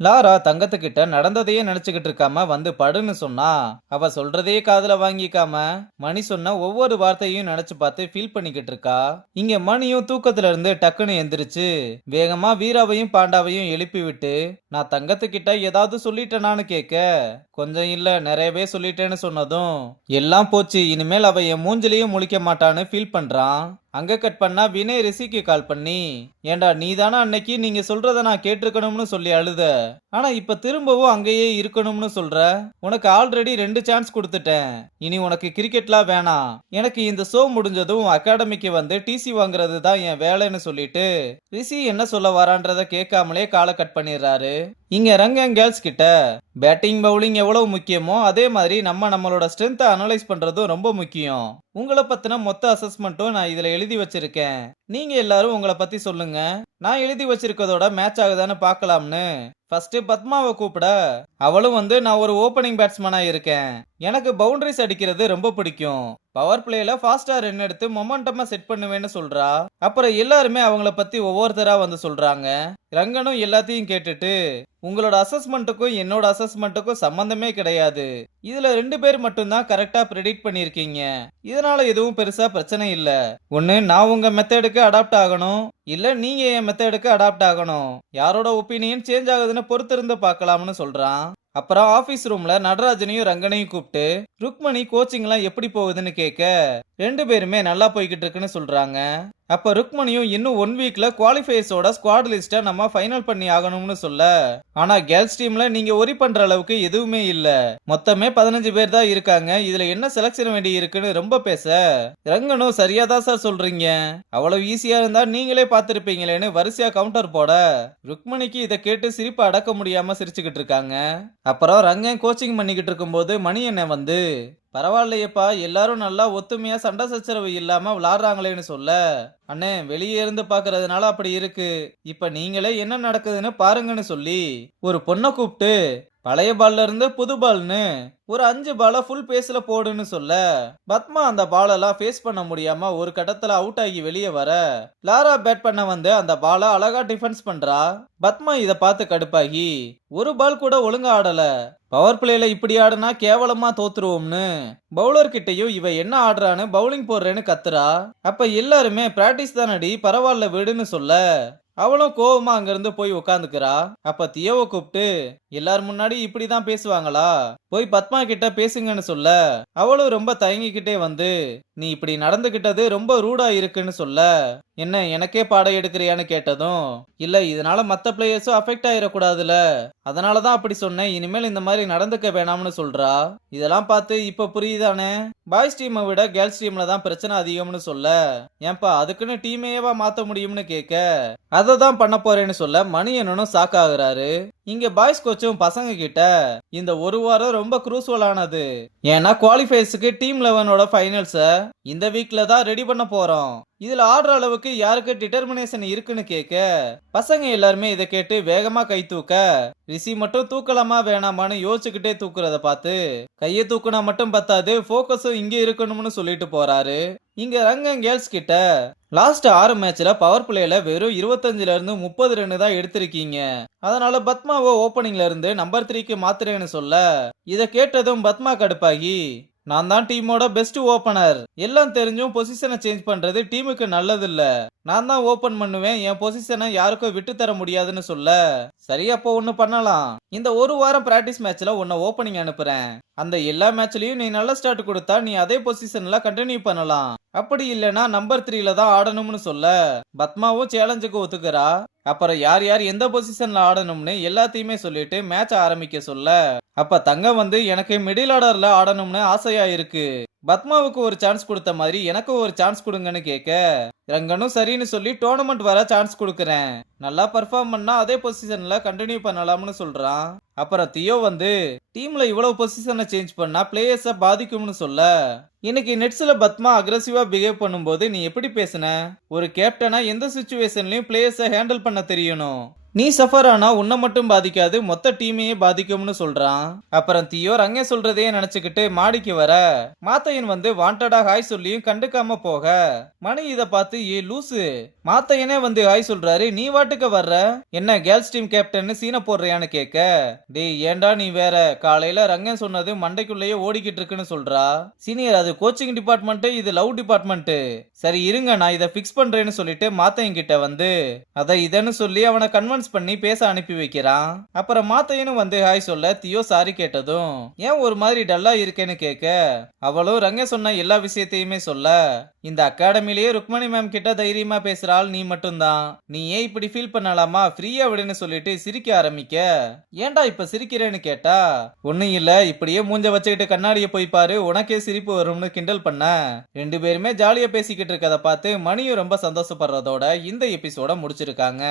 Laura தங்கத்துக்கிட்ட நடந்ததையே நினைச்சுக்கிட்டு இருக்காம வந்து படுன்னு சொன்னா, அவ சொல்றதையே காதுல வாங்கிக்காம மணி சொன்ன ஒவ்வொரு வார்த்தையும் நினைச்சு பார்த்து ஃபீல் பண்ணிக்கிட்டு இருக்கா. இங்க மணியும் தூக்கத்துல இருந்து டக்குன்னு எந்திரிச்சு வேகமா வீராவையும் பாண்டாவையும் எழுப்பி விட்டு, நான் தங்கத்துக்கிட்ட ஏதாவது சொல்லிட்டேனான்னு கேட்க, கொஞ்சம் இல்ல நிறையவே சொல்லிட்டேன்னு சொன்னதும், எல்லாம் போச்சு, இனிமேல் அவ என் மூஞ்சிலையும் முழிக்க மாட்டான்னு ஃபீல் பண்றான். அங்க கட் பண்ணா வினய் ரிஷிக்கு கால் பண்ணி, ஏண்டா நீ தானே அன்னைக்கு நீங்க சொல்றத நான் கேட்டிருக்கணும்னு சொல்லி அழுத, ஆனா இப்ப திரும்பவும் அங்கேயே இருக்கணும்னு சொல்ற. உனக்கு ஆல்ரெடி 2 சான்ஸ் கொடுத்துட்டேன், இனி உனக்கு கிரிக்கெட்லாம் வேணாம், எனக்கு இந்த ஷோ முடிஞ்சதும் அகாடமிக்கு வந்து டிசி வாங்குறது தான் என் வேலைன்னு சொல்லிட்டு ரிஷி என்ன சொல்ல வரான்றத கேட்காமலே காலை கட் பண்ணிடுறாரு. இங்க ரங்கன் கேர்ள்ஸ் கிட்ட பேட்டிங் பவுலிங் எவ்வளவு முக்கியமோ அதே மாதிரி நம்மளோட ஸ்ட்ரென்த்தை அனலைஸ் பண்றதும் ரொம்ப முக்கியம். உங்களை பத்தின மொத்த அசஸ்மெண்ட்டும் நான் இதுல எழுதி வச்சிருக்கேன், நீங்க எல்லாரும் உங்களை பத்தி சொல்லுங்க, நான் எழுதி வச்சிருக்கதோட மேட்ச் ஆகுதான்னு பார்க்கலாம்னு ஃபர்ஸ்ட் பத்மாவை கூப்பிட, அவளும் வந்து நான் ஒரு ஓப்பனிங் பேட்ஸ்மேனா இருக்கேன், எனக்கு பவுண்டரிஸ் அடிக்கிறது ரொம்ப பிடிக்கும், பவர் பிளேல ஃபாஸ்டா ரன் எடுத்து மொமெண்டமா செட் பண்ணுவேன்னு சொல்றா. அப்புறம் எல்லாருமே அவங்கள பத்தி ஒவ்வொருத்தரா வந்து சொல்றாங்க. ரங்கனும் எல்லாத்தையும் கேட்டுட்டு, உங்களோட அசஸ்மெண்ட்டுக்கும் என்னோட அசஸ்மெண்ட்டுக்கும் சம்பந்தமே கிடையாது, இதுல 2 பேர் மட்டும்தான் கரெக்டா ப்ரெடிக்ட் பண்ணிருக்கீங்க, இதனால எதுவும் பெருசா பிரச்சனை இல்ல, ஒண்ணு நான் உங்க மெத்தடுக்கு அடாப்ட் ஆகணும், இல்ல நீங்க என் மெத்தடுக்கு அடாப்ட் ஆகணும், யாரோட ஒப்பீனியன் சேஞ்ச் ஆகுதுன்னு பொறுத்திருந்து பார்க்கலாம்னு சொல்றான். அப்புறம் ஆபீஸ் ரூம்ல நடராஜனையும் ரங்கனையும் கூப்பிட்டு ருக்மணி கோச்சிங் எல்லாம் எப்படி போகுதுன்னு கேட்க, 2 பேருமே நல்லா போய்கிட்டு இருக்குன்னு சொல்றாங்க. அப்ப ருக்மணியும் இன்னும் 1 வீக்ல குவாலிஃபயர்ஸோட ஸ்குவாட் லிஸ்ட நம்ம ஃபைனல் பண்ணி ஆகணும்னு சொல்ல, ஆனா கேர்ள்ஸ் டீம்ல நீங்க ஒரி பண்ற அளவுக்கு எதுவுமே இல்ல, மொத்தமே 15 பேர் தான் இருக்காங்க, இதுல என்ன செலக்ஷன் வேண்டி இருக்குன்னு ரொம்ப பேச, ரங்கனும் சரியாதான் சார் சொல்றீங்க, அவ்வளவு ஈஸியா இருந்தா நீங்களே பார்த்திருப்பீங்களேன்னு வரிசையா கவுண்டர் போட, ருக்மணிக்கு இதை கேட்டு சிரிப்பு அடக்க முடியாம சிரிச்சுக்கிட்டு இருக்காங்க. அப்புறம் ரங்கன் கோச்சிங் பண்ணிக்கிட்டு இருக்கும்போது மணி அண்ணன் வந்து, பரவாயில்லையப்பா எல்லாரும் நல்லா ஒத்துமையா சண்டை சச்சரவு இல்லாம விளாடுறாங்களேன்னு சொல்ல, அண்ணே வெளியே இருந்து பாக்குறதுனால அப்படி இருக்கு, இப்ப நீங்களே என்ன நடக்குதுன்னு பாருங்கன்னு சொல்லி ஒரு பொண்ணை கூப்பிட்டு பழைய பால்ல இருந்து புது பால்னு ஒரு 5 பால ஃபுல் பேஸ்ல போடுன்னு சொல்ல, பத்மா அந்த பாலெல்லாம் ஃபேஸ் பண்ண முடியாம ஒரு கட்டத்துல அவுட் ஆகி வெளியே வர, லாரா பேட் பண்ண வந்து அந்த பால அழகா டிஃபென்ஸ் பண்றா. பத்மா இத பார்த்து கடுப்பாகி, ஒரு பால் கூட ஒழுங்கா ஆடல, பவர் பிளேல இப்படி ஆடுனா கேவலமா தோத்துருவோம்னு பவுலர் கிட்டையும் இவ என்ன ஆடுறான்னு பவுலிங் போடுறேன்னு கத்துறா. அப்ப எல்லாருமே பிராக்டிஸ் தானடி பரவாயில்ல விடுன்னு சொல்ல, அவளும் கோவமா அங்கிருந்து போய் உட்காந்துக்கிறா. அப்ப தியோவை கூப்பிட்டு, எல்லாரும் முன்னாடி இப்படிதான் பேசுவாங்களா, போய் பத்மா கிட்ட பேசுங்கன்னு சொல்ல, அவளும் ரொம்ப தயங்கிக்கிட்டே வந்து, நீ இப்படி நடந்துகிட்டது ரொம்ப ரூடா இருக்குன்னு சொல்ல, என்ன எனக்கே பாடம் எடுக்கிறியான்னு கேட்டதும், இல்ல இதனால மத்த பிளேயர்ஸும் அஃபெக்ட் ஆயிடக்கூடாதுல, அதனாலதான் அப்படி சொன்னேன், இனிமேல் இந்த மாதிரி நடந்துக்க வேணாம்னு சொல்றா. இதெல்லாம் பார்த்து இப்ப புரியுதானே, பாய்ஸ் டீமை விட கேர்ள்ஸ் டீம்ல தான் பிரச்சனை அதிகம்னு சொல்ல, ஏன்பா அதுக்குன்னு டீமையேவா மாத்த முடியும்னு கேட்க, அதை தான் பண்ண போறேன்னு சொல்ல மணி என்னன்னு ஷாக் ஆகுறாரு. இங்க பாய்ஸ் கோச்சும் பசங்க கிட்ட, இந்த ஒரு வாரம் ரொம்ப குரூசுவலானது, ஏன்னா குவாலிஃபயர்ஸுக்கு டீம் 11ஓட ஃபைனல்ஸ இந்த வீக்ல தான் ரெடி பண்ண போறோம், இதுல ஆடுற அளவுக்கு யாருக்கு டிட்டர்மினேஷன் இருக்குன்னு கேட்க, பசங்க எல்லாருமே இதை கேட்டு வேகமா கை தூக்க, ரிஷி மட்டும் தூக்கலாமா வேணாமான்னு யோசிச்சுக்கிட்டே தூக்குறத பார்த்து, கையை தூக்குனா மட்டும் பத்தாது போக்கஸும் இங்க இருக்கணும்னு சொல்லிட்டு போறாரு. இங்க ரங்கன் கேர்ள்ஸ் கிட்ட, லாஸ்ட் 6 மேட்ச்ல பவர் பிளேல வெறும் 25ல இருந்து 30 ரன் தான் எடுத்திருக்கீங்க, அதனால பத்மாவை ஓப்பனிங்ல இருந்து நம்பர் 3க்கு மாத்துறேன்னு சொல்ல, இதை கேட்டதும் பத்மா கடுப்பாகி, நான் தான் டீமோட பெஸ்ட் ஓபனர், எல்லாம் தெரிஞ்சும் பொசிஷனை சேஞ்ச் பண்றது டீமுக்கு நல்லது இல்ல, நான் தான் ஓபன் பண்ணுவேன், என் பொசிஷனை யாருக்கும் விட்டு தர முடியாதுன்னு சொல்ல, சரி அப்போ ஒண்ணு பண்ணலாம், இந்த ஒரு வாரம் பிராக்டிஸ் மேட்ச்ல உன்னை ஓப்பனிங் அனுப்புறேன், அந்த எல்லா மேட்ச்லயும் நீ நல்ல ஸ்டார்ட் கொடுத்தா நீ அதே பொசிஷன்ல கண்டினியூ பண்ணலாம், அப்படி இல்லனா நம்பர் 3ல தான் ஆடணும்னு சொல்ல, பத்மாவும் சேலஞ்சுக்கு ஒத்துக்கிறா. அப்புறம் யார் யார் எந்த பொசிஷன்ல ஆடணும்னு எல்லாத்தையுமே சொல்லிட்டு மேட்ச் ஆரம்பிக்க சொல்ல, அப்ப தங்கம் வந்து எனக்கு மிடில் ஆர்டர்ல ஆடணும்னு ஆசையா இருக்கு, பத்மாவுக்கு ஒரு சான்ஸ் கொடுத்த மாதிரி எனக்கு ஒரு சான்ஸ் கொடுங்கன்னு கேட்க, ரங்கனும் சரின்னு சொல்லி டோர்னமெண்ட் வர சான்ஸ் கொடுக்கறேன், நல்லா பெர்ஃபார்ம் பண்ணா அதே பொசிஷன்ல கண்டினியூ பண்ணலாம்னு சொல்றான். அப்புறம் தியோ வந்து, டீம்ல இவ்வளவு பொசிஷனை சேஞ்ச் பண்ணா பிளேயர்ஸ பாதிக்கும்னு சொல்ல, இன்னைக்கு நெட்ஸ்ல பத்மா அக்ரெசிவா பிஹேவ் பண்ணும்போது நீ எப்படி பேசுன, ஒரு கேப்டனா எந்த சிச்சுவேஷன்லயும் பிளேயர்ஸ ஹேண்டில் பண்ண தெரியணும், நீ சஃபர் ஆனா உன்னை மட்டும் பாதிக்காது, மொத்த டீமையே பாதிக்கும்னு சொல்றான். அப்புறம் தியோ ரங்கே சொல்றதையே நினைச்சுக்கிட்டு மாடிக்கு வர மாத்தையன் வந்து வாண்டடா ஹாய் சொல்லியும் கண்டுக்காம போக மணி இத பார்த்து ஏ லூசு, மாத்தையனே வந்து ஹாய் சொல்றாரு, நீ வாட்டுக்க வர்ற, என்ன கேர்ள்ஸ் டீம் கேப்டன் சீன போடுறியான்னு கேட்க, டேய் ஏன்டா நீ வேற, காலையில ரங்கன் சொன்னது மண்டைக்குள்ளேயே ஓடிக்கிட்டு இருக்குன்னு சொல்றா. சீனியர் அது கோச்சிங் டிபார்ட்மெண்ட், இது லவ் டிபார்ட்மெண்ட். சரி இருங்க நான் இதை பிக்ஸ் பண்றேன்னு சொல்லிட்டு மாத்தையன் கிட்ட வந்து அதை இதன்னு சொல்லி அவனை கன்வின்ஸ் பண்ணி பேச அனுப்பி வைக்கிறான். அப்புறம் மாத்தையனும் வந்து ஹாய் சொல்ல தியோ சாரி கேட்டதும் ஏன் ஒரு மாதிரி டல்லா இருக்கேன்னு கேட்க, அவளும் ரங்க சொன்ன எல்லா விஷயத்தையுமே சொல்ல, இந்த அகாடமிலேயே ருக்மணி மேம் கிட்ட தைரியமா பேசுற ஆள் நீ மட்டும்தான், நீ ஏன் இப்படி ஃபீல் பண்ணலாமா, ஃப்ரீயா விடுன்னு சொல்லிட்டு சிரிக்க ஆரம்பிக்க, ஏன்டா இப்ப சிரிக்கிறேன்னு கேட்டா, ஒண்ணும் இல்ல இப்படியே மூஞ்ச வச்சுக்கிட்டு கண்ணாடியை போய் பாரு உனக்கே சிரிப்பு வரும்னு கிண்டல் பண்ண ரெண்டு பேருமே ஜாலியா பேசிக்கிட்டு இருக்கதை பார்த்து மணியும் ரொம்ப சந்தோஷப்படுறதோட இந்த எபிசோட முடிச்சிருக்காங்க.